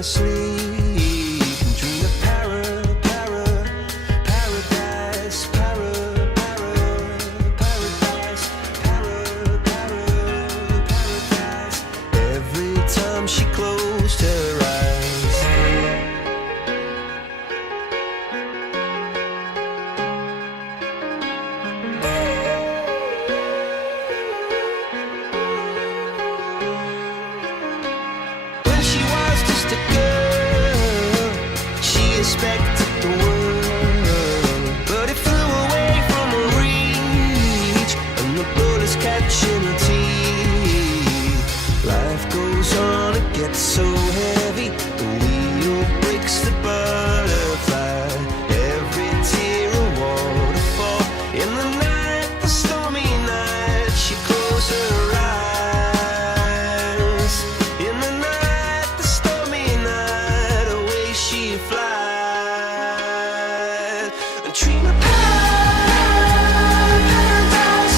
I sleep and dream of paradise, paradise. Every time she closed her eyes. When she was just a girl, she expected the world, but it flew away from her reach, and the bullets catching her teeth. Life goes on, it gets so heavy, the wheel breaks the butterfly. Every tear a waterfall. In the night, the stormy night, she closed her eyes. In the night, the stormy night, away she flies. A dream of paradise, paradise,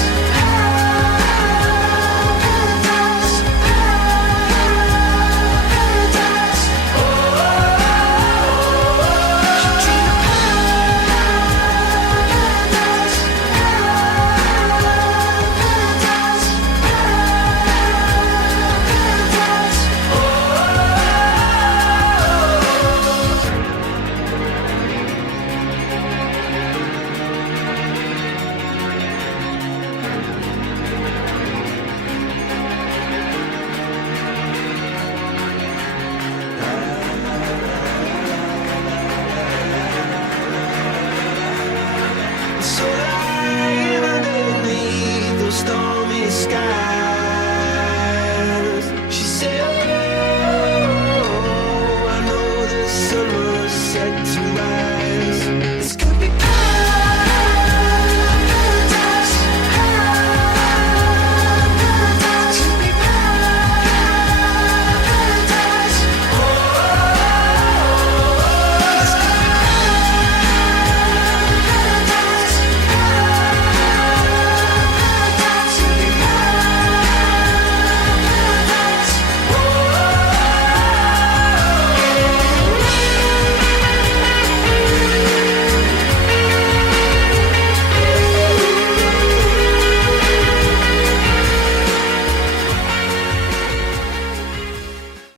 paradise. Oh, she dreamed of paradise, so lying underneath those stormy skies.